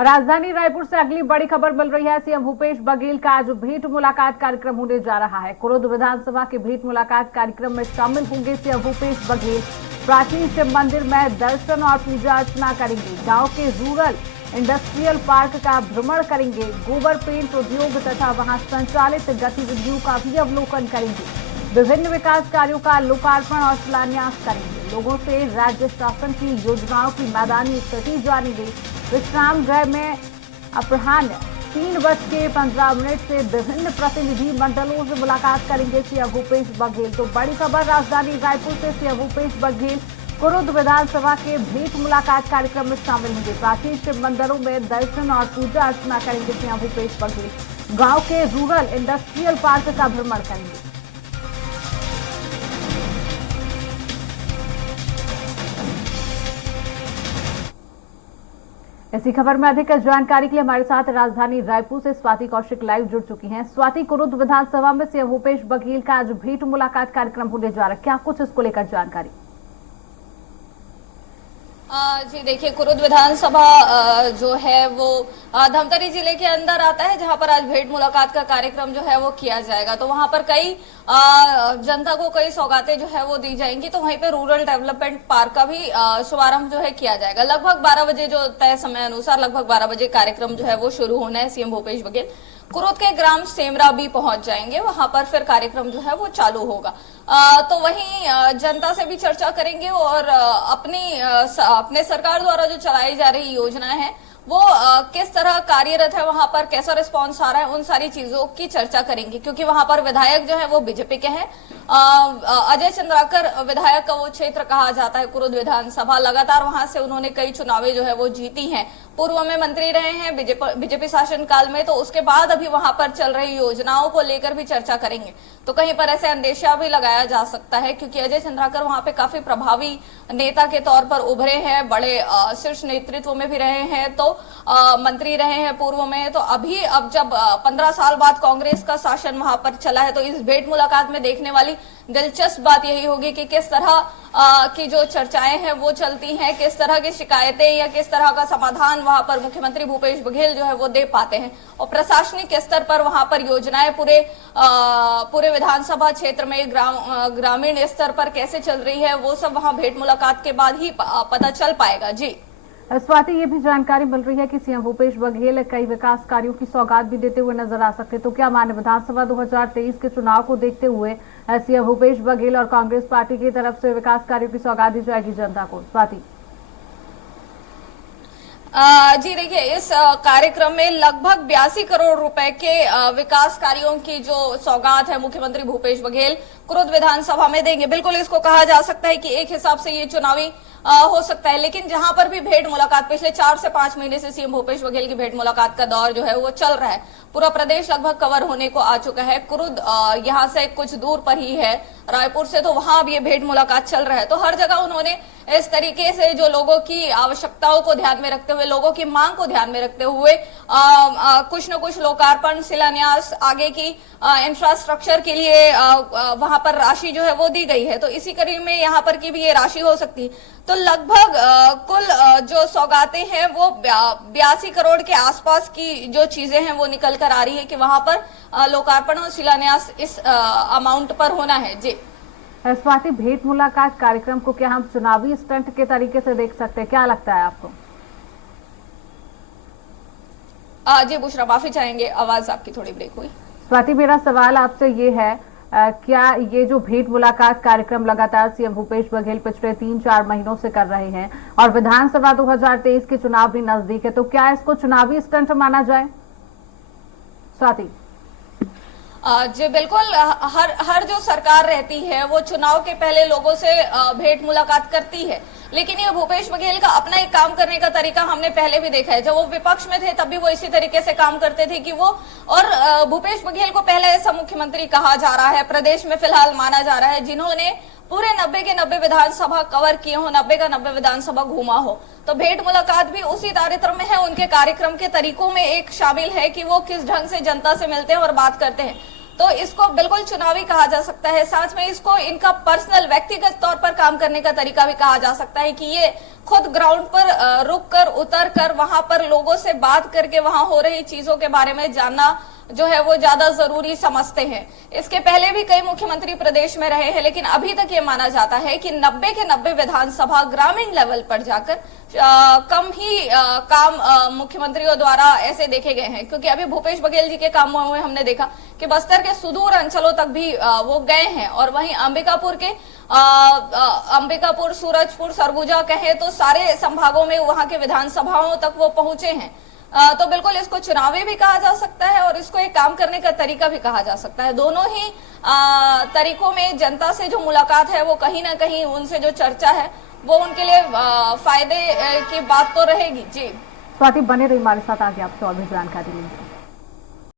और राजधानी रायपुर से अगली बड़ी खबर मिल रही है। सीएम भूपेश बघेल का आज भेंट मुलाकात कार्यक्रम होने जा रहा है। कुरुद विधानसभा के भेंट मुलाकात कार्यक्रम में शामिल होंगे सीएम भूपेश बघेल। प्राचीन शिव मंदिर में दर्शन और पूजा अर्चना करेंगे। गांव के रूरल इंडस्ट्रियल पार्क का भ्रमण करेंगे। गोबर पेंट उद्योग तथा वहां संचालित गतिविधियों का भी अवलोकन करेंगे। विभिन्न विकास कार्यों का लोकार्पण और शिलान्यास करेंगे। लोगों से राज्य शासन की योजनाओं की मैदानी स्थिति जानेंगे। विश्राम गृह में अपराह्न 3:15 से विभिन्न प्रतिनिधि मंडलों से मुलाकात करेंगे सीएम भूपेश बघेल। तो बड़ी खबर राजधानी रायपुर से सीएम भूपेश बघेल कुरुद विधानसभा के भेंट मुलाकात कार्यक्रम में शामिल होंगे। प्राचीन शिव मंदिरों में दर्शन और पूजा अर्चना करेंगे सीएम भूपेश बघेल। गांव के रूरल इंडस्ट्रियल पार्क का भ्रमण करेंगे। इसी खबर में अधिक जानकारी के लिए हमारे साथ राजधानी रायपुर से स्वाति कौशिक लाइव जुड़ चुकी हैं। स्वाति, कुरुद विधानसभा में सीएम भूपेश बघेल का आज भेंट मुलाकात कार्यक्रम होने जा रहा है, क्या कुछ इसको लेकर जानकारी? जी देखिए, कुरुद विधानसभा जो है वो धमतरी जिले के अंदर आता है, जहां पर आज भेंट मुलाकात का कार्यक्रम जो है वो किया जाएगा। तो वहां पर कई जनता को कई सौगातें जो है वो दी जाएंगी। तो वहीं पे रूरल डेवलपमेंट पार्क का भी शुभारंभ जो है किया जाएगा। लगभग 12 बजे, जो तय समय अनुसार लगभग 12 बजे कार्यक्रम जो है वो शुरू होना है। सीएम भूपेश बघेल कुरुद के ग्राम सेमरा भी पहुंच जाएंगे। वहां पर फिर कार्यक्रम जो है वो चालू होगा। तो वहीं जनता से भी चर्चा करेंगे और अपने सरकार द्वारा जो चलाई जा रही योजनाएं हैं वो किस तरह कार्यरत है, वहां पर कैसा रिस्पांस आ रहा है, उन सारी चीजों की चर्चा करेंगे। क्योंकि वहां पर विधायक जो है वो बीजेपी के हैं। अजय चंद्राकर विधायक का वो क्षेत्र कहा जाता है कुरुद विधानसभा। लगातार वहां से उन्होंने कई चुनावें जो है वो जीती हैं। पूर्व में मंत्री रहे हैं बीजेपी शासन काल में। तो उसके बाद अभी वहां पर चल रही योजनाओं को लेकर भी चर्चा करेंगे। तो कहीं पर ऐसे अंदेशा भी लगाया जा सकता है, क्योंकि अजय चंद्राकर वहां पे काफी प्रभावी नेता के तौर पर उभरे हैं, बड़े शीर्ष नेतृत्व में भी रहे हैं। तो मंत्री रहे हैं पूर्व में। तो अब जब 15 साल बाद कांग्रेस का शासन वहां पर चला है, तो इस भेंट मुलाकात में देखने वाली दिलचस्प बात यही होगी कि किस तरह की जो चर्चाएं हैं वो चलती हैं, किस तरह की शिकायतें या किस तरह का समाधान वहां पर मुख्यमंत्री भूपेश बघेल जो है वो दे पाते हैं। और प्रशासनिक स्तर पर वहां पर योजनाएं पूरे विधानसभा क्षेत्र में ग्रामीण स्तर पर कैसे चल रही है, वो सब वहां भेंट मुलाकात के बाद ही पता चल पाएगा। जी स्वाति, ये भी जानकारी मिल रही है कि सीएम भूपेश बघेल कई विकास कार्यों की सौगात भी देते हुए नजर आ सकते हैं। तो क्या माने, विधानसभा 2023 के चुनाव को देखते हुए सीएम भूपेश बघेल और कांग्रेस पार्टी की तरफ से विकास कार्यों की सौगात दी जाएगी जनता को? स्वाति जी देखिए, इस कार्यक्रम में लगभग 82 करोड़ रुपए के विकास कार्यों की जो सौगात है मुख्यमंत्री भूपेश बघेल कुरुद विधानसभा में देंगे। बिल्कुल इसको कहा जा सकता है कि एक हिसाब से ये चुनावी हो सकता है। लेकिन जहां पर भी भेंट मुलाकात, पिछले 4 से 5 महीने से सीएम भूपेश बघेल की भेंट मुलाकात का दौर जो है वो चल रहा है। पूरा प्रदेश लगभग कवर होने को आ चुका है। कुरुद यहाँ से कुछ दूर पर ही है रायपुर से, तो वहां अब ये भेंट मुलाकात चल रहा है। तो हर जगह उन्होंने इस तरीके से जो लोगों की आवश्यकताओं को ध्यान में रखते हुए, लोगों की मांग को ध्यान में रखते हुए कुछ न कुछ लोकार्पण, शिलान्यास, आगे की इंफ्रास्ट्रक्चर के लिए वहां पर राशि जो है वो दी गई है। तो इसी कड़ी में यहाँ पर की भी ये राशि हो सकती है। तो लगभग कुल जो सौगातें हैं वो 82 करोड़ के आसपास की जो चीजें हैं वो निकल कर आ रही है कि वहां पर लोकार्पण और शिलान्यास इस अमाउंट पर होना है। जी स्वाति, भेंट मुलाकात कार्यक्रम को क्या हम चुनावी स्टंट के तरीके से देख सकते हैं, क्या लगता है आपको? जी बुशरा, माफी चाहेंगे, आवाज आपकी थोड़ी ब्रेक हुई। स्वाति, मेरा सवाल आपसे ये है, क्या ये जो भेंट मुलाकात कार्यक्रम लगातार सीएम भूपेश बघेल पिछले 3-4 महीनों से कर रहे हैं और विधानसभा 2023 के चुनाव भी नजदीक है, तो क्या इसको चुनावी स्टंट माना जाए? स्वाति जी बिल्कुल, हर जो सरकार रहती है वो चुनाव के पहले लोगों से भेंट मुलाकात करती है। लेकिन ये भूपेश बघेल का अपना एक काम करने का तरीका हमने पहले भी देखा है। जब वो विपक्ष में थे तब भी वो इसी तरीके से काम करते थे कि वो, और भूपेश बघेल को पहला ऐसा मुख्यमंत्री कहा जा रहा है, प्रदेश में फिलहाल माना जा रहा है, जिन्होंने पूरे 90 के 90 विधानसभा कवर किए हो, 90 का 90 विधानसभा घूमा हो। तो भेंट मुलाकात भी उसी दायरे में है, उनके कार्यक्रम के तरीकों में एक शामिल है कि वो किस ढंग से जनता से मिलते हैं और बात करते हैं। तो इसको बिल्कुल चुनावी कहा जा सकता है। साथ में इसको इनका पर्सनल, व्यक्तिगत तौर पर काम करने का तरीका भी कहा जा सकता है कि ये खुद ग्राउंड पर रुक कर उतर कर वहां पर लोगों से बात करके वहां हो रही चीजों के बारे में जानना जो है वो ज्यादा जरूरी समझते हैं। इसके पहले भी कई मुख्यमंत्री प्रदेश में रहे हैं, लेकिन अभी तक ये माना जाता है कि 90 के 90 विधानसभा ग्रामीण लेवल पर जाकर कम ही काम मुख्यमंत्रियों द्वारा ऐसे देखे गए हैं। क्योंकि अभी भूपेश बघेल जी के कामों में हमने देखा कि बस्तर के सुदूर अंचलों तक भी वो गए हैं, और वहीं अंबिकापुर, सूरजपुर, सरगुजा कहे तो सारे संभागों में वहां के विधानसभाओं तक वो पहुंचे हैं। तो बिल्कुल इसको चुनावी भी कहा जा सकता है और इसको एक काम करने का तरीका भी कहा जा सकता है। दोनों ही तरीकों में जनता से जो मुलाकात है वो कहीं ना कहीं उनसे जो चर्चा है वो उनके लिए फायदे की बात तो रहेगी। जी स्वाति, बने रही हमारे साथ, आगे आपसे और भी जानकारी लेंगे।